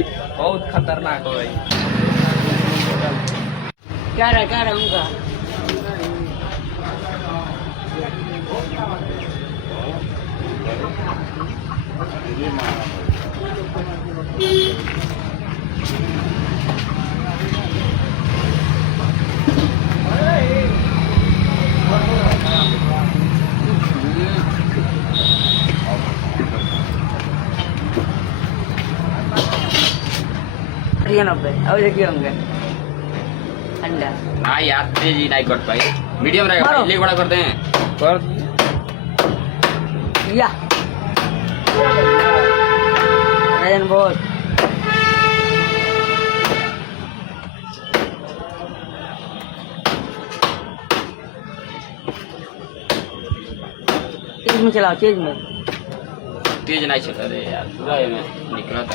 बहुत खतरनाक हो भाई। क्या रहा उनका अब देखिए होंगे अंडा। हाँ यार तेजी नहीं कर पाई, मीडियम रहेगा भाई, लेग बड़ा करते हैं कर। या राजन बहुत तेज में चलाओ, तेज में। तेज नहीं चल रहे यार, पूरा में निकला था।